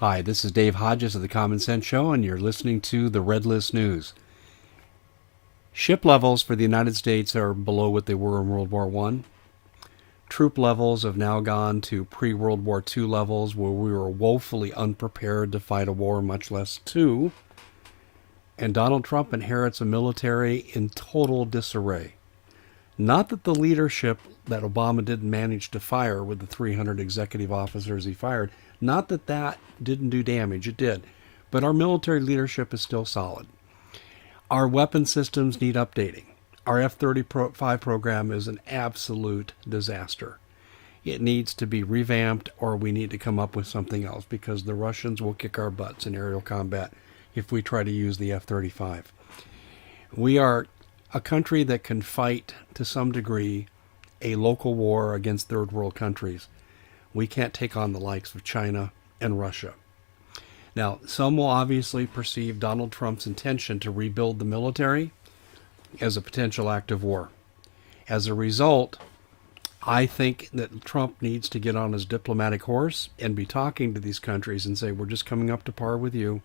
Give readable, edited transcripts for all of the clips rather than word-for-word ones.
Hi, this is Dave Hodges of the Common Sense Show, and you're listening to the Red List News. Ship levels for the United States are below what they were in World War I. Troop levels have now gone to pre-World War II levels, where we were woefully unprepared to fight a war, much less two. And Donald Trump inherits a military in total disarray. Not that the leadership that Obama didn't manage to fire with the 300 executive officers he fired, not that that didn't do damage, it did. But our military leadership is still solid. Our weapon systems need updating. Our F-35 program is an absolute disaster. It needs to be revamped, or we need to come up with something else, because the Russians will kick our butts in aerial combat if we try to use the F-35. We are a country that can fight to some degree a local war against third world countries. We can't take on the likes of China and Russia. Now, some will obviously perceive Donald Trump's intention to rebuild the military as a potential act of war. As a result, I think that Trump needs to get on his diplomatic horse and be talking to these countries and say, we're just coming up to par with you.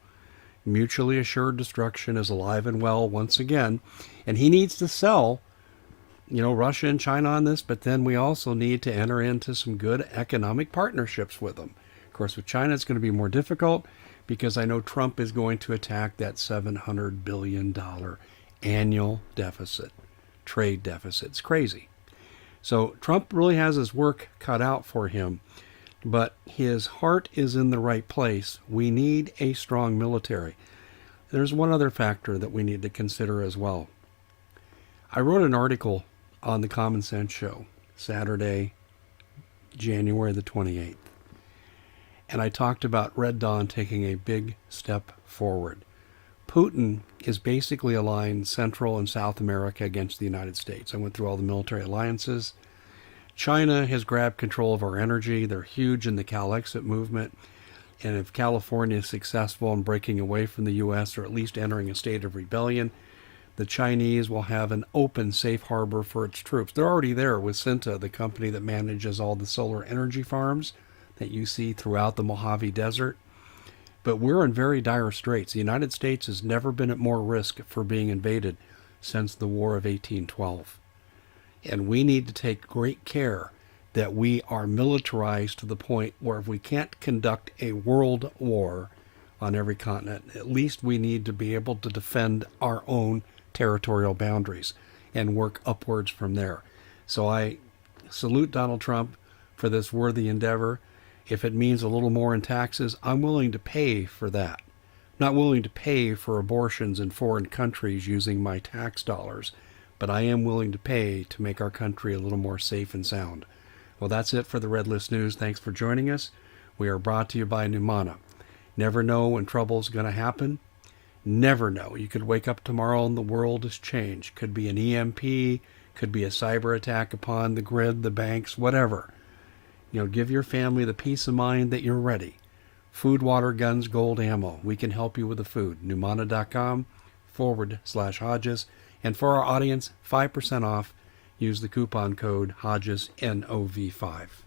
Mutually assured destruction is alive and well once again. And he needs to sell, Russia and China on this, but then we also need to enter into some good economic partnerships with them. Of course, with China, it's going to be more difficult because I know Trump is going to attack that $700 billion annual deficit, trade deficit. It's crazy. So Trump really has his work cut out for him, but his heart is in the right place. We need a strong military. There's one other factor that we need to consider as well. I wrote an article on the Common Sense Show Saturday, January the 28th. And I talked about Red Dawn taking a big step forward. Putin is basically aligned Central and South America against the United States. I went through all the military alliances. China has grabbed control of our energy. They're huge in the Calexit movement. And if California is successful in breaking away from the U.S. or at least entering a state of rebellion, the Chinese will have an open safe harbor for its troops. They're already there with Cinta, the company that manages all the solar energy farms that you see throughout the Mojave Desert. But we're in very dire straits. The United States has never been at more risk for being invaded since the War of 1812. And we need to take great care that we are militarized to the point where if we can't conduct a world war on every continent, at least we need to be able to defend our own territorial boundaries and work upwards from there. So I salute Donald Trump for this worthy endeavor. If it means a little more in taxes, I'm willing to pay for that. I'm not willing to pay for abortions in foreign countries using my tax dollars, but I am willing to pay to make our country a little more safe and sound. Well, that's it for the Red List News. Thanks for joining us. We are brought to you by Numana. Never know when trouble's going to happen. Never know. You could wake up tomorrow and the world has changed. Could be an EMP, could be a cyber attack upon the grid, the banks, whatever. Give your family the peace of mind that you're ready. Food, water, guns, gold, ammo. We can help you with the food. Numana.com/Hodges. And for our audience, 5% off. Use the coupon code Hodges NOV5.